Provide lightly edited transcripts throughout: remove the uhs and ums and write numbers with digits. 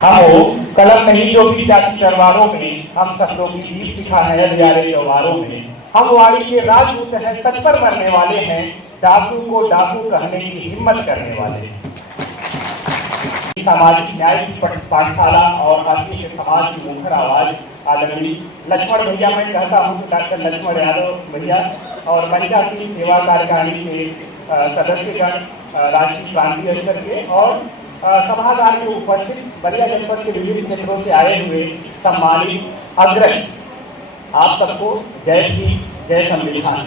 हम कलम नहीं जो भी जाति तरवारों में, हम शब्दों की जीत सिखा है हजारे त्योहारों में। हम वाणी के राजपूत हैं, सच पर मरने वाले हैं, डाकू को डाकू कहने की हिम्मत करने वाले। सामाजिक न्याय की पाठशाला और हाथी के समाज की मुखर आवाज आदरणीय लक्ष्मण भैया, मैं कहता हूँ डॉक्टर लक्ष्मण यादव भैया और महिला सिंह सेवा कार्यकारिणी के सदस्यगण, राष्ट्रीय क्रांति अक्षर के और सभागार में उपस्थित बलिया जनपद के विभिन्न क्षेत्रों से आए हुए सम्मानित अग्रज, आप सबको जय भीम, जय संविधान।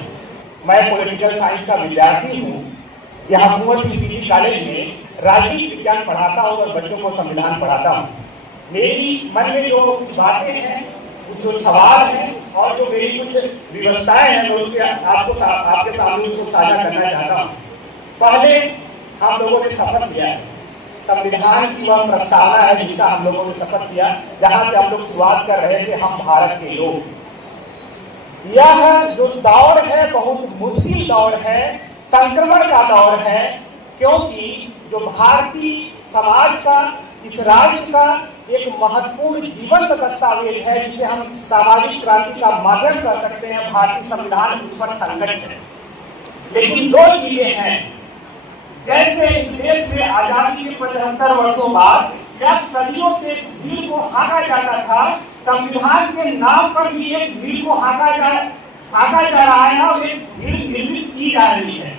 मैं पॉलिटिकल साइंस का विद्यार्थी हूँ। यहाँ कुंवर सिंह पीजी कॉलेज में राजनीतिक विज्ञान पढ़ाता हूँ और बच्चों को संविधान पढ़ाता हूँ। मेरी मन में जो बातें हैं, जो सवाल हैं और जो मेरी कुछ व्यवस्थाएं हैं, मैं उससे आपके सामने उसको साझा करना चाहता हूँ। पहले हम लोगों ने शपथ लिया है, संविधान की वह प्रस्तावना है जिसका हम लोगों ने शपथ लिया, जहां से हम लोग शुरुआत कर रहे थे, हम भारत के लोग। यह जो दौर है बहुत मुश्किल दौर है, संक्रमण का दौर है, क्योंकि जो भारतीय समाज का, इस राज्य का एक महत्वपूर्ण जीवंत दस्तावेज है जिसे हम सामाजिक क्रांति का माध्यम कर सकते हैं, भारतीय संविधान उस पर संकट है। लेकिन दो चीजें हैं, जैसे इस देश में आजादी के 75 वर्षों बाद जब सदियों से भीड़ को हाँका जाता था, संविधान के नाम पर भी एक भीड़ को हाँका जा रहा है और एक भीड़ निर्मित की जा रही है।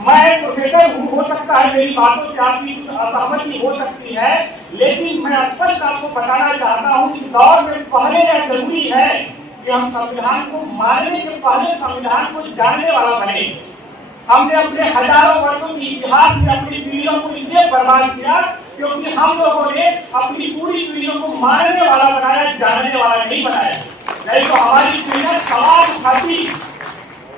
मैं प्रोफेसर हूँ, हो सकता है मेरी बातों से आपकी कुछ असहमति हो सकती है, लेकिन मैं स्पष्ट आपको बताना चाहता हूँ इस दौर में पहले यह जरूरी है कि हम संविधान को मानने के पहले संविधान को जानने वाला बने। हमने अपने हजारों वर्षों के इतिहास में अपनी पीढ़ियों को इसलिए बर्बाद किया क्योंकि हम लोगों ने अपनी पूरी पीढ़ियों को मानने वाला बनाया, जानने वाला नहीं बनाया। नहीं तो हमारी पीढ़ियां सवाल उठाती,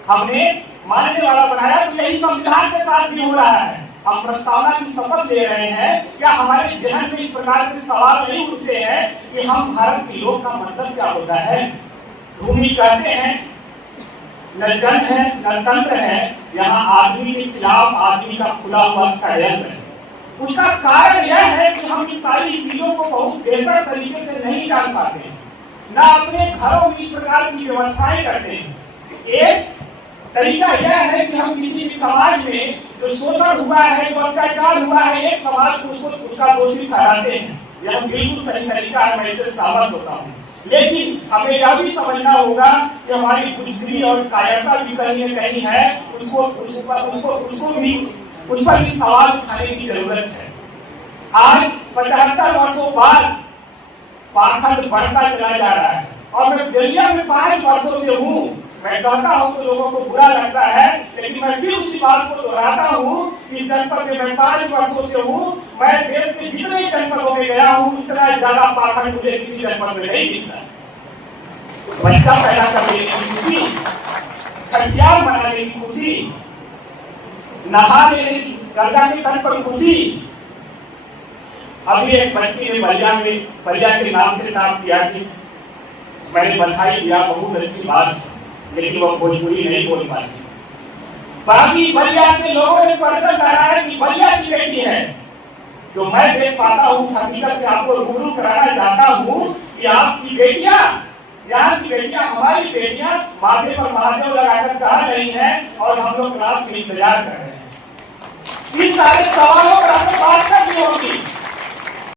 हमने मानने वाला बनाया। तो यही संविधान के साथ भी हो रहा है। हम प्रस्तावना की शपथ ले रहे हैं, क्या हमारे जहन में इस प्रकार के सवाल नहीं उठते हैं कि हम भारत के लोग का मतलब क्या होता है? भूमि कहते हैं, न जन है न तंत्र है, यहाँ आदमी के खिलाफ आदमी का खुला हुआ षड्यंत्र है। उसका कारण यह है कि हम इन सारी चीजों को बहुत बेहतर तरीके से नहीं जान पाते हैं, न अपने घरों में इस प्रकार की व्यवस्थाएं करते हैं। एक तरीका यह है कि हम किसी भी समाज में जो शोषण हुआ है, जो अत्याचार हुआ है, एक समाज को उसका दोषी ठहराते हैं। यह बिल्कुल सही तरीका है, मैं इससे सहमत होता हूँ। लेकिन हमें यह भी समझना होगा कि हमारी बुद्धि और कायरता भी कहीं न कहीं है, उस पर भी सवाल उठाने की जरूरत है। आज 75 वर्षों बाद पाखंड बढ़ता चला जा रहा है और मैं बलिया में 5 वर्षों से हूँ। मैं कहता हूँ तो लोगों को बुरा लगता है, लेकिन मैं फिर उसी बात को दोहराता हूँ। इस जनपद में मैं 5 वर्षों से हूँ। मैं देश के जितने जनपदों में गया हूँ, इतना ज्यादा पाखंड मुझे किसी जनपद में नहीं दिखता। बच्चा पैदा करने की खुशी, हथियार बनाने की खुशी, नहा लेने की, गंगा के तट पर खुशी। अभी एक बच्ची ने बलिया के नाम से नाम किया कि मैंने बधाई दिया, बहुत अच्छी बात, लेकिन वो भोजपुरी नहीं बोल पाती। बाकी बलिया के लोगों ने पर्चा कराया कि बलिया की बेटी है। जो मैं देख पाता हूँ, हकीकत से आपको रूबरू कराना चाहता हूँ कि आपकी बेटियां, यहाँ की बेटियां, हमारी बेटियां माथे पर महादेव लगाकर कहा रही हैं और हम लोग क्लास में इंतजार कर रहे हैं। इन सारे सवालों पर आपको बात करनी होगी।